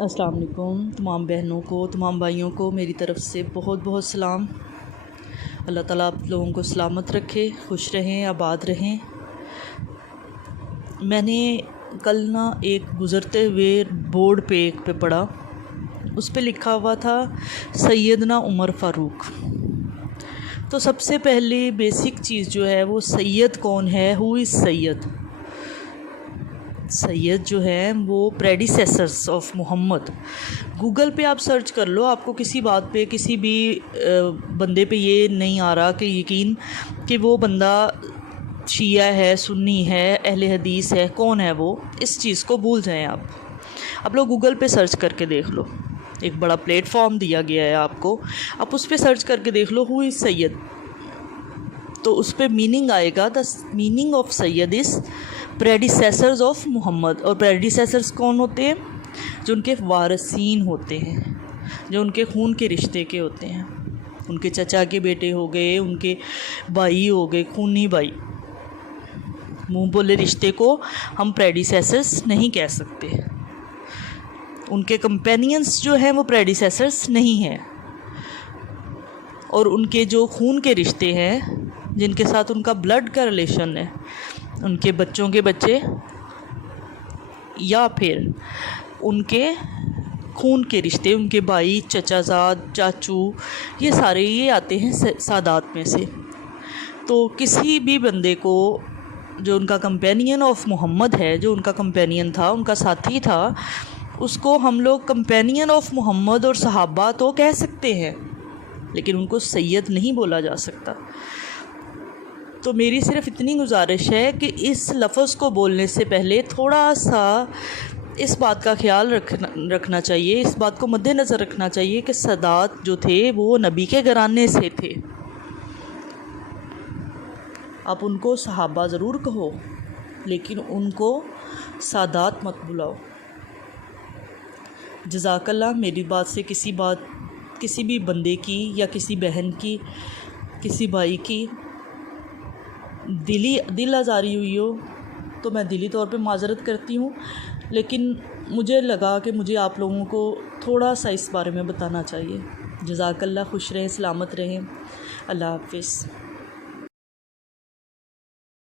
अस्सलाम वालेकुम। तमाम बहनों को, तमाम भाइयों को मेरी तरफ़ से बहुत बहुत सलाम। अल्लाह ताला आप लोगों को सलामत रखे, खुश रहें, आबाद रहें। मैंने कल ना एक गुज़रते हुए बोर्ड पे पढ़ा, उस पे लिखा हुआ था सैयदना उमर फ़ारूक। तो सबसे पहले बेसिक चीज़ जो है वो सैयद कौन है, हु इज़ सैयद। सैयद जो है वो प्रेडिसेसर्स ऑफ मोहम्मद। गूगल पे आप सर्च कर लो, आपको किसी बात पे, किसी भी बंदे पे ये नहीं आ रहा कि यकीन कि वो बंदा शिया है, सुन्नी है, अहले हदीस है, कौन है वो, इस चीज़ को भूल जाएं आप लोग गूगल पे सर्च करके देख लो। एक बड़ा प्लेटफॉर्म दिया गया है आपको, आप उस पे सर्च करके देख लो हु इज़ सैयद। तो उस पर मीनिंग आएगा, the meaning of Syed is predecessors of Mohammed. और प्रेडिसेसर्स कौन होते हैं? जो उनके वारसीन होते हैं, जो उनके खून के रिश्ते के होते हैं। उनके चचा के बेटे हो गए, उनके भाई हो गए, खूनी भाई। मुँह बोले रिश्ते को हम प्रेडिसेसर्स नहीं कह सकते। उनके कंपेनियंस जो हैं वो प्रेडिसेसर्स नहीं हैं। और उनके जो खून के रिश्ते हैं, जिनके साथ उनका ब्लड का रिलेशन है, उनके बच्चों के बच्चे या फिर उनके खून के रिश्ते, उनके भाई, चचाजाद, चाचू, ये सारे ये आते हैं सादात में से। तो किसी भी बंदे को जो उनका कंपेनियन ऑफ मोहम्मद है, जो उनका कंपेनियन था, उनका साथी था, उसको हम लोग कंपेनियन ऑफ मोहम्मद और सहाबा तो कह सकते हैं, लेकिन उनको सैयद नहीं बोला जा सकता। तो मेरी सिर्फ़ इतनी गुजारिश है कि इस लफ्ज़ को बोलने से पहले थोड़ा सा इस बात का ख्याल रखना चाहिए, इस बात को मद्देनज़र रखना चाहिए कि सादात जो थे वो नबी के घराने से थे। आप उनको सहाबा ज़रूर कहो, लेकिन उनको सादात मत बुलाओ। जज़ाकल्लाह। मेरी बात से किसी भी बंदे की या किसी बहन की, किसी भाई की दिल आज़ारी हुई हो तो मैं दिली तौर पे माज़रत करती हूँ, लेकिन मुझे लगा कि मुझे आप लोगों को थोड़ा सा इस बारे में बताना चाहिए। जज़ाकल्लाह। खुश रहें, सलामत रहें। अल्लाह हाफ़िज़।